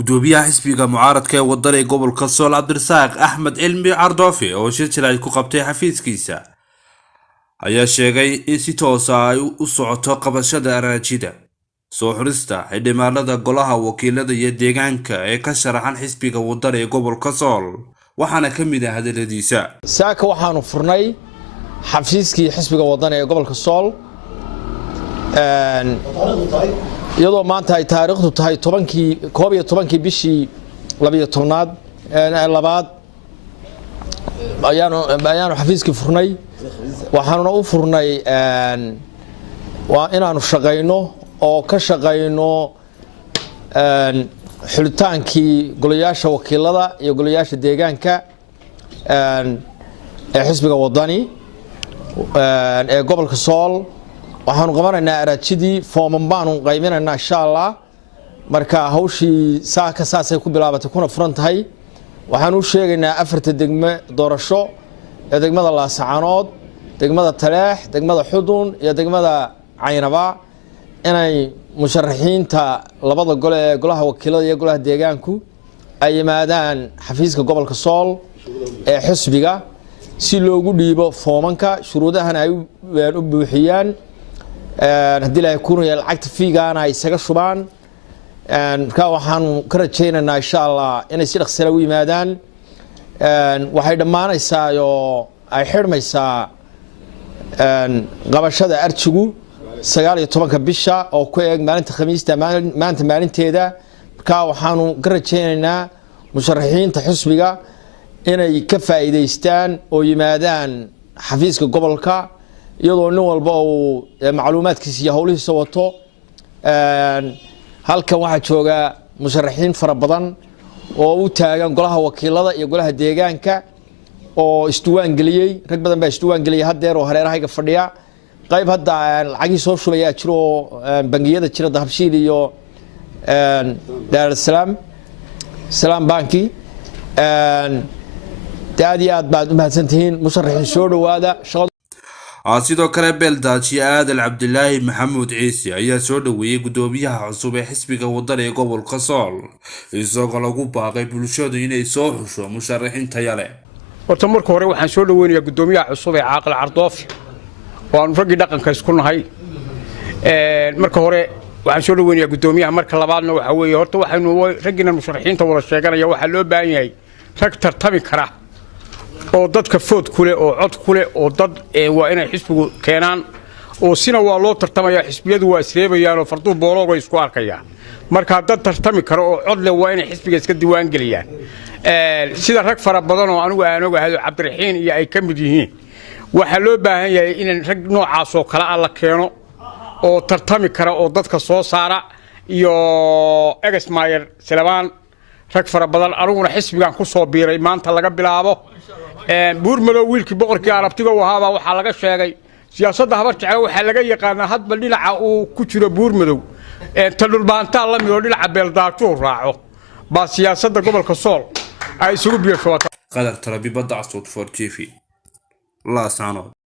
gudoomiyaha xisbiga mucaaradka ee wadada gobolka Sool Cabdirasaaq Axmed Cilmi Cardoofi oo shirjilay ku qabtay xafiiskiisa ayaa sheegay in si toos ah ay u socoto qabashada araajida soo xurista xildhibaanada golaha wakiilada iyo deegaanka ee ka sharaxan xisbiga wadada ee gobolka Sool waxaana kamid ah hadaladiisa saaka waxaanu furnay xafiiskii xisbiga wadada ee gobolka Sool iyadoo maanta ay taariikhdu tahay 11 bishii 12aad ayaanu xafiiskii furnay waxaanu u furnay waa inaanu shaqeyno oo ka shaqeyno xulitaankii golayaasha wakiilada iyo golayaasha deegaanka ee xisbiga wadani ee gobolka Sool waxaanu qabanaynaa araajidii fooman baanu qayminaynaa insha Allah marka hawshii saasay ku bilaabatay kuna furan tahay waxaan u sheegaynaa afarta degmo doorasho ee degmada Laascaanood degmada Taleex degmada Xudun iyo degmada Caynaba inay musharaxiinta labada gole ee golaha wakiilada iyo golaha deegaanku ay yimaadaan xafiiska gobolka Sool ee xisbiga si loogu dhiibo foomanka shuruudahan ay u buuxiyaan haddii la kuunaya lacagta fiigaana ay isaga shubaan ka waxaan ka rajaynaynaa insha Allah inay si dhaqso leh u yimaadaan waxay dhamaanaysaa oo ay xirmaysaa qabashada arjigu 19 bisha oo ku eeg maalinta Khamiista maanta maalinteeda ka waxaanu ka rajaynaynaa musharaxiinta xisbiga inay ka faa'iideystaan oo yimaadaan xafiiska gobolka iyadoo nin walba uu macluumaadkiisa iyo hawlihiisa wato halkan waxa jooga musharaxiin fara badan oo u taagan golaha wakiilada iyo golaha deegaanka oo isduwaan galiyay rag badan baa isduwaan galiyay hadeer oo hareerahayga fadhiya qayb hadda lacag soo shubaya jiro bangiyada jira Dahabshiil iyo Dar es Salaam banki aad baad u mahadsantihiin musharaxiin soo dhawaada sidoo kale beeldaaji Aadal Cabdilaahi Maxamuud Ciise ayaa soo dhaweeyay gudoomiyaha cusub ee xisbiga wadada ee gobolka Sool isagoo lagu baaqay bulshadu inay soo xusho musharaxiinta yale horta marka hore waxaan soo dhaweynayaa gudoomiyaha cusub ee Caaqil Cardoofi oo aan ragii dhaqanka isku nahay marka hore waxaan soo dhaweynayaa gudoomiyaha marka labaadna waxa weeye horta waxaanu ragina musharaxiinta wada sheeganaya waxa loo baahan yahay rag tartami kara oo dadka food kule oo cod kule oo dad waa inay xisbigu keenaan oo sina waa loo tartamaya xisbiyadu waa isreebayaan oo fardu boolooga isku arkaya marka dad tartami karo oo cod leh waa inay xisbiga iska diiwaan galiyaan sida rag fara badan oo anigu aan ogahay Cabdiraxiin iyo ay kamid yihiin waxa loo baahan yahay in rag noocaas oo kala la keeno oo tartami kara oo dadka soo saara iyo Egesmayer Salabaan rag fara badan aniguna xisbigan ku soo biiray maanta laga bilaabo buurmadow wiilkii boqorkii arabtiga wahaaba waxa laga sheegay siyaasadda habar jecel waxa laga yaqaan hadba dhinaca uu ku jiro buurmadow tadulbaanta la mid oo dhinaca beeldaajo raaco ba siyaasadda gobolka Sool ay isugu biirto qadar tarabi badda cusub for TV Laascaanood